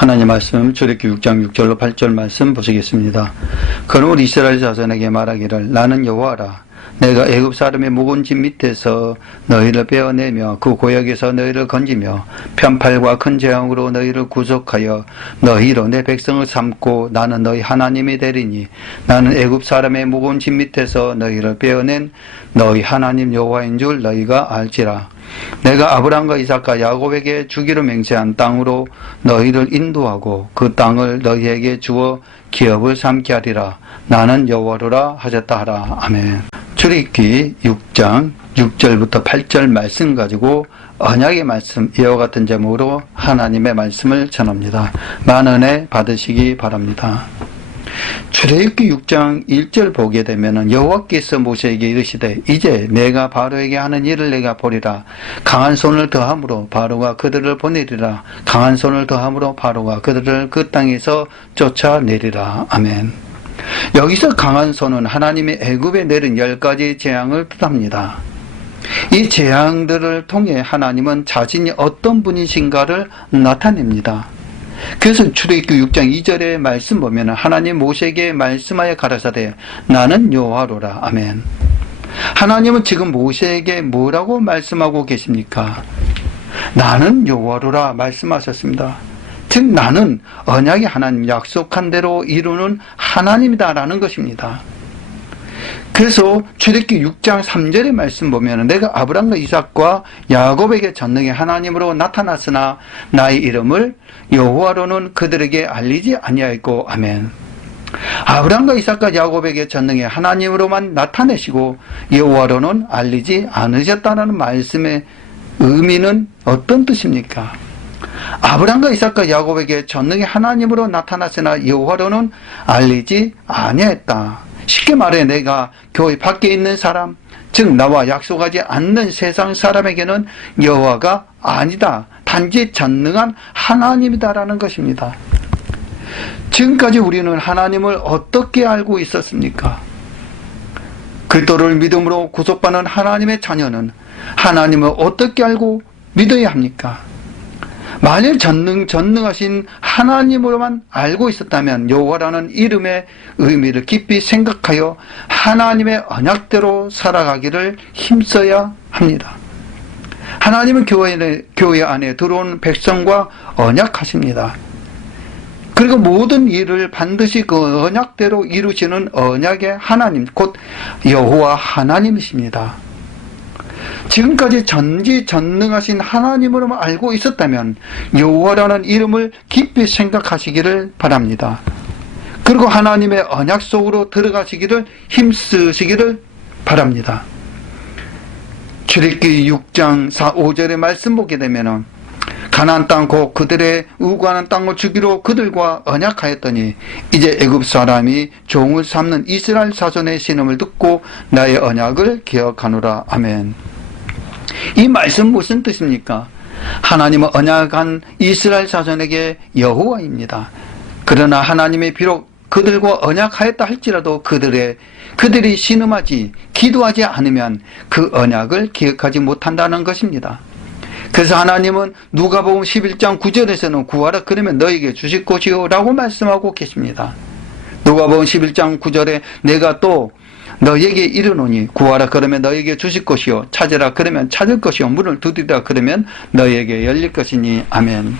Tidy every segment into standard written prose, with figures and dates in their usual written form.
하나님 말씀 출애굽기 6장 6절로 8절 말씀 보시겠습니다. 그러므로 이스라엘 자손에게 말하기를 나는 여호와라. 내가 애굽 사람의 무거운 짐 밑에서 너희를 빼어내며 그 고역에서 너희를 건지며 편팔과 큰 재앙으로 너희를 구속하여 너희로 내 백성을 삼고 나는 너희 하나님이 되리니 나는 애굽 사람의 무거운 짐 밑에서 너희를 빼어낸 너희 하나님 여호와인 줄 너희가 알지라. 내가 아브라함과 이삭과 야곱에게 주기로 맹세한 땅으로 너희를 인도하고 그 땅을 너희에게 주어 기업을 삼게 하리라. 나는 여호와로라 하셨다 하라. 아멘. 출애굽기 6장 6절부터 8절 말씀 가지고 언약의 말씀 이와 같은 제목으로 하나님의 말씀을 전합니다. 많은 은혜 받으시기 바랍니다. 출애굽기 6장 1절 보게 되면 여호와께서 모세에게 이르시되 이제 내가 바로에게 하는 일을 내가 보리라. 강한 손을 더함으로 바로가 그들을 보내리라. 강한 손을 더함으로 바로가 그들을 그 땅에서 쫓아내리라. 아멘. 여기서 강한 손은 하나님이 애굽에 내린 10가지 재앙을 뜻합니다. 이 재앙들을 통해 하나님은 자신이 어떤 분이신가를 나타냅니다. 그래서 출애굽기 6장 2절의 말씀 보면 하나님 모세에게 말씀하여 가라사대 나는 여호와로라. 아멘. 하나님은 지금 모세에게 뭐라고 말씀하고 계십니까? 나는 여호와로라 말씀하셨습니다. 즉 나는 언약의 하나님 약속한 대로 이루는 하나님이다라는 것입니다. 그래서 출애굽기 6장 3절의 말씀 보면 내가 아브라함과 이삭과 야곱에게 전능의 하나님으로 나타났으나 나의 이름을 여호와로는 그들에게 알리지 아니하였고 아멘. 아브라함과 이삭과 야곱에게 전능의 하나님으로만 나타내시고 여호와로는 알리지 않으셨다는 말씀의 의미는 어떤 뜻입니까? 아브라함과 이삭과 야곱에게 전능의 하나님으로 나타났으나 여호와로는 알리지 아니했다. 쉽게 말해 내가 교회 밖에 있는 사람, 즉 나와 약속하지 않는 세상 사람에게는 여호와가 아니다. 단지 전능한 하나님이다라는 것입니다. 지금까지 우리는 하나님을 어떻게 알고 있었습니까? 그리스도를 믿음으로 구속받는 하나님의 자녀는 하나님을 어떻게 알고 믿어야 합니까? 만일 전능하신 하나님으로만 알고 있었다면 여호와라는 이름의 의미를 깊이 생각하여 하나님의 언약대로 살아가기를 힘써야 합니다. 하나님은 교회 안에 들어온 백성과 언약하십니다. 그리고 모든 일을 반드시 그 언약대로 이루시는 언약의 하나님, 곧 여호와 하나님이십니다. 지금까지 전지전능하신 하나님으로만 알고 있었다면 여호와라는 이름을 깊이 생각하시기를 바랍니다. 그리고 하나님의 언약 속으로 들어가시기를 힘쓰시기를 바랍니다. 출애굽기 6장 4, 5절의 말씀 보게 되면 가나안 땅 곧 그들의 우구하는 땅을 주기로 그들과 언약하였더니 이제 애굽 사람이 종을 삼는 이스라엘 자손의 신음을 듣고 나의 언약을 기억하노라. 아멘. 이 말씀 무슨 뜻입니까? 하나님은 언약한 이스라엘 자손에게 여호와입니다. 그러나 하나님이 비록 그들과 언약하였다 할지라도 그들이 신음하지 기도하지 않으면 그 언약을 기억하지 못한다는 것입니다. 그래서 하나님은 누가복음 11장 9절에서는 구하라 그러면 너에게 주실 것이요 라고 말씀하고 계십니다. 누가복음 11장 9절에 내가 또 너에게 이르노니 구하라 그러면 너에게 주실 것이요 찾으라 그러면 찾을 것이요 문을 두드리라 그러면 너에게 열릴 것이니 아멘.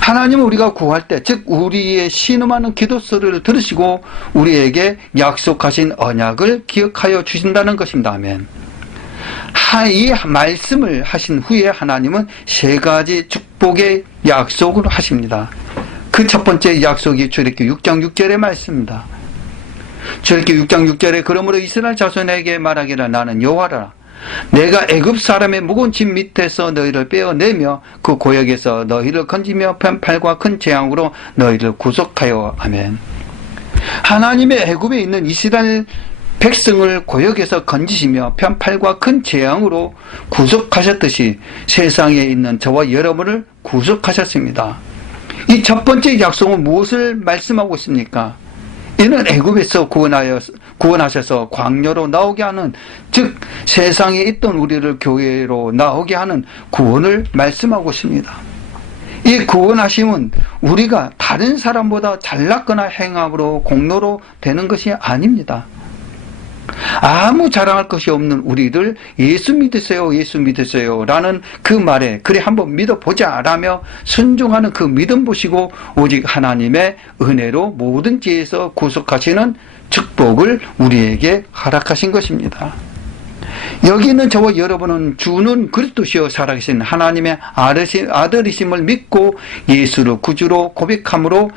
하나님은 우리가 구할 때 즉 우리의 신음하는 기도 소리를 들으시고 우리에게 약속하신 언약을 기억하여 주신다는 것입니다. 아멘. 이 말씀을 하신 후에 하나님은 3가지 축복의 약속을 하십니다. 그 첫 번째 약속이 출애굽기 6장 6절의 말씀입니다. 출애굽기 6장 6절에 그러므로 이스라엘 자손에게 말하기를 나는 여호와라. 내가 애굽 사람의 무거운 짐 밑에서 너희를 빼어내며 그 고역에서 너희를 건지며 편팔과 큰 재앙으로 너희를 구속하여 아멘. 하나님의 애굽에 있는 이스라엘 백성을 고역에서 건지시며 편팔과 큰 재앙으로 구속하셨듯이 세상에 있는 저와 여러분을 구속하셨습니다. 이 첫 번째 약속은 무엇을 말씀하고 있습니까? 이는 애굽에서 구원하셔서 광야로 나오게 하는, 즉 세상에 있던 우리를 교회로 나오게 하는 구원을 말씀하고 있습니다. 이 이 구원하심은 우리가 다른 사람보다 잘났거나 행함으로 공로로 되는 것이 아닙니다. 아무 자랑할 것이 없는 우리를 예수 믿으세요, 예수 믿으세요 라는 그 말에 그래 한번 믿어보자 라며 순종하는 그 믿음 보시고 오직 하나님의 은혜로 모든 죄에서 구속하시는 축복을 우리에게 허락하신 것입니다. 여기 있는 저와 여러분은 주는 그리스도시요 살아계신 하나님의 아들이심을 믿고 예수를 구주로 고백함으로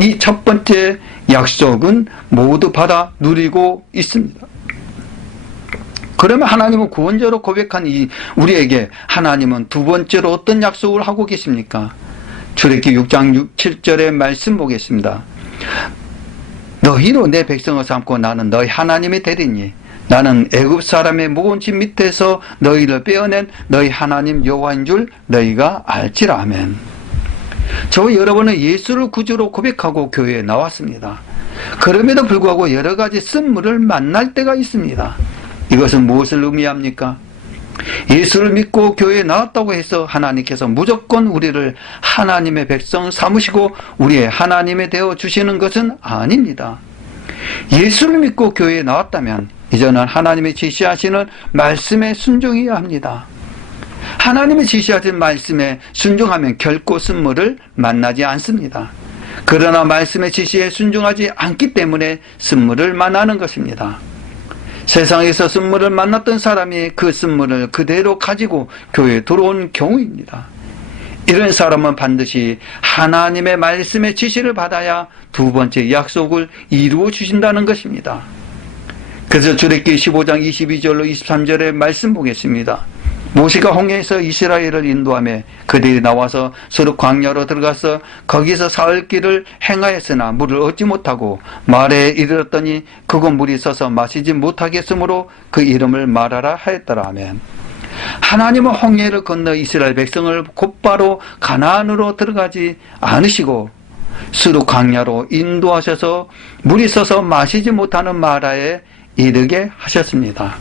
이 첫 번째 약속은 모두 받아 누리고 있습니다. 그러면 하나님은 구원자로 고백한 우리에게 하나님은 두 번째로 어떤 약속을 하고 계십니까? 출애굽기 6장 7절의 말씀 보겠습니다. 너희로 내 백성을 삼고 나는 너희 하나님이 되리니 나는 애굽 사람의 무거운 짐 밑에서 너희를 빼어낸 너희 하나님 여호와인 줄 너희가 알지라. 아멘. 저와 여러분은 예수를 구주로 고백하고 교회에 나왔습니다. 그럼에도 불구하고 여러 가지 쓴물을 만날 때가 있습니다. 이것은 무엇을 의미합니까? 예수를 믿고 교회에 나왔다고 해서 하나님께서 무조건 우리를 하나님의 백성 삼으시고 우리의 하나님이 되어 주시는 것은 아닙니다. 예수를 믿고 교회에 나왔다면 이제는 하나님이 지시하시는 말씀에 순종해야 합니다. 하나님이 지시하신 말씀에 순종하면 결코 쓴물을 만나지 않습니다. 그러나 말씀의 지시에 순종하지 않기 때문에 쓴물을 만나는 것입니다. 세상에서 쓴물을 만났던 사람이 그 쓴물을 그대로 가지고 교회에 들어온 경우입니다. 이런 사람은 반드시 하나님의 말씀의 지시를 받아야 두 번째 약속을 이루어 주신다는 것입니다. 그래서 출애굽기 15장 22절로 23절의 말씀 보겠습니다. 모세가 홍해에서 이스라엘을 인도하며 그들이 나와서 서로 광야로 들어가서 거기서 사흘 길을 행하였으나 물을 얻지 못하고 마라에 이르렀더니 그곳 물이 서서 마시지 못하겠으므로 그 이름을 마라라 하였더라. 아멘. 하나님은 홍해를 건너 이스라엘 백성을 곧바로 가나안으로 들어가지 않으시고 스루 광야로 인도하셔서 물이 서서 마시지 못하는 마라에 이르게 하셨습니다.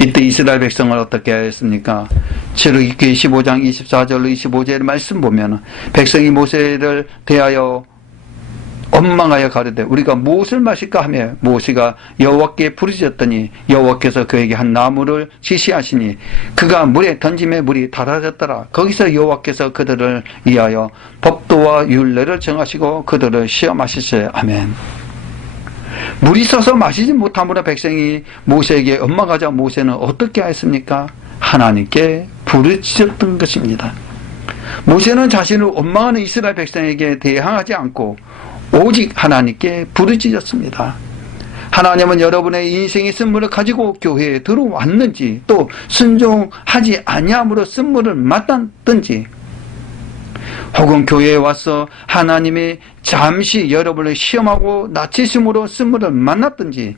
이때 이스라엘 백성을 어떻게 하였습니까? 출애굽기 15장 24절로 25절의 말씀 보면 백성이 모세를 대하여 원망하여 가르되 우리가 무엇을 마실까 하며 모세가 여호와께 부르짖었더니 여호와께서 그에게 한 나무를 지시하시니 그가 물에 던짐에 물이 달아졌더라. 거기서 여호와께서 그들을 위하여 법도와 율례를 정하시고 그들을 시험하시세. 아멘. 물이 서서 마시지 못함으로 백성이 모세에게 원망하자 모세는 어떻게 하였습니까? 하나님께 부르짖었던 것입니다. 모세는 자신을 원망하는 이스라엘 백성에게 대항하지 않고 오직 하나님께 부르짖었습니다. 하나님은 여러분의 인생의 쓴물을 가지고 교회에 들어왔는지 또 순종하지 아니함으로 쓴물을 맞았든지 혹은 교회에 와서 하나님이 잠시 여러분을 시험하고 낮추심으로 쓴물을 만났든지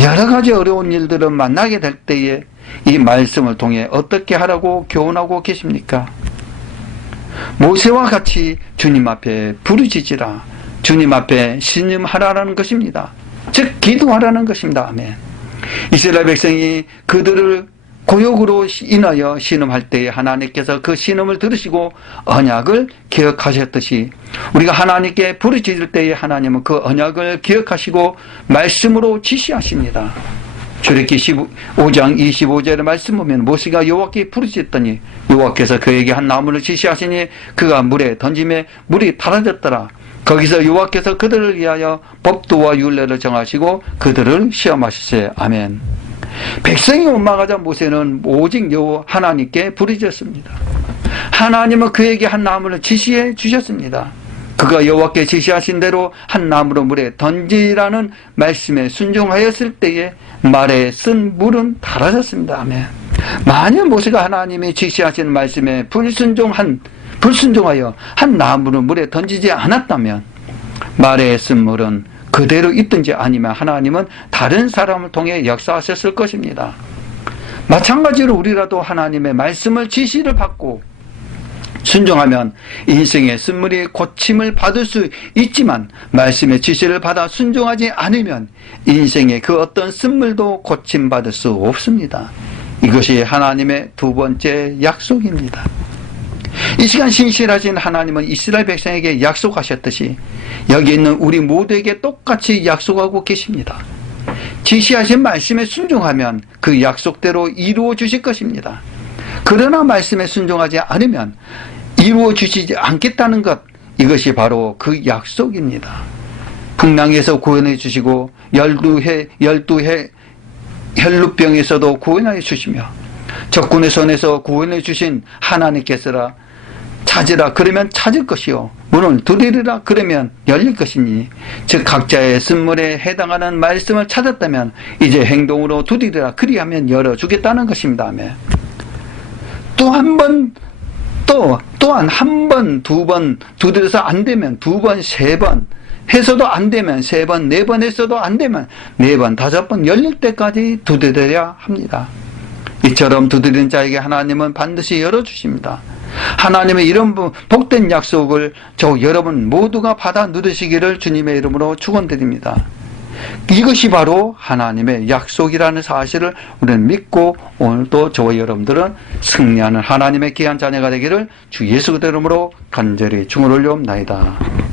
여러 가지 어려운 일들을 만나게 될 때에 이 말씀을 통해 어떻게 하라고 교훈하고 계십니까? 모세와 같이 주님 앞에 부르짖으라. 주님 앞에 신음하라는 것입니다. 즉 기도하라는 것입니다. 아멘. 이스라엘 백성이 그들을 고역으로 인하여 신음할 때에 하나님께서 그 신음을 들으시고 언약을 기억하셨듯이 우리가 하나님께 부르짖을 때에 하나님은 그 언약을 기억하시고 말씀으로 지시하십니다. 출애굽기 15장 25절의 말씀 보면 모세가 여호와께 부르짖었더니 여호와께서 그에게 한 나무를 지시하시니 그가 물에 던짐에 물이 달아졌더라. 거기서 여호와께서 그들을 위하여 법도와 율례를 정하시고 그들을 시험하시세. 아멘. 백성이 원망하자 모세는 오직 여호와 하나님께 부르짖었습니다. 하나님은 그에게 한 나무를 지시해 주셨습니다. 그가 여호와께 지시하신 대로 한 나무로 물에 던지라는 말씀에 순종하였을 때에 말에 쓴 물은 달아졌습니다. 아멘. 만약 모세가 하나님이 지시하신 말씀에 불순종하여 한 나무를 물에 던지지 않았다면 말에 쓴 물은 그대로 있든지 아니면 하나님은 다른 사람을 통해 역사하셨을 것입니다. 마찬가지로 우리라도 하나님의 말씀을 지시를 받고 순종하면 인생의 쓴물이 고침을 받을 수 있지만 말씀의 지시를 받아 순종하지 않으면 인생의 그 어떤 쓴물도 고침받을 수 없습니다. 이것이 하나님의 두 번째 약속입니다. 이 시간 신실하신 하나님은 이스라엘 백성에게 약속하셨듯이 여기 있는 우리 모두에게 똑같이 약속하고 계십니다. 지시하신 말씀에 순종하면 그 약속대로 이루어 주실 것입니다. 그러나 말씀에 순종하지 않으면 이루어 주시지 않겠다는 것, 이것이 바로 그 약속입니다. 풍랑에서 구원해 주시고 12해 혈루병에서도 구원해 주시며 적군의 손에서 구원해 주신 하나님께서라 찾으라 그러면 찾을 것이요 문을 두드리라 그러면 열릴 것이니 즉 각자의 쓴물에 해당하는 말씀을 찾았다면 이제 행동으로 두드리라 그리하면 열어주겠다는 것입니다. 아멘. 또한 한 번, 두 번 두드려서 안 되면 두 번, 세 번 해서도 안 되면 세 번, 네 번 했어도 안 되면 네 번, 다섯 번 열릴 때까지 두드려야 합니다. 이처럼 두드리는 자에게 하나님은 반드시 열어주십니다. 하나님의 이런 복된 약속을 여러분 모두가 받아 누리시기를 주님의 이름으로 축원드립니다. 이것이 바로 하나님의 약속이라는 사실을 우리는 믿고 오늘도 저와 여러분들은 승리하는 하나님의 귀한 자녀가 되기를 주 예수 그리스도 이름으로 간절히 축원을 올려옵나이다.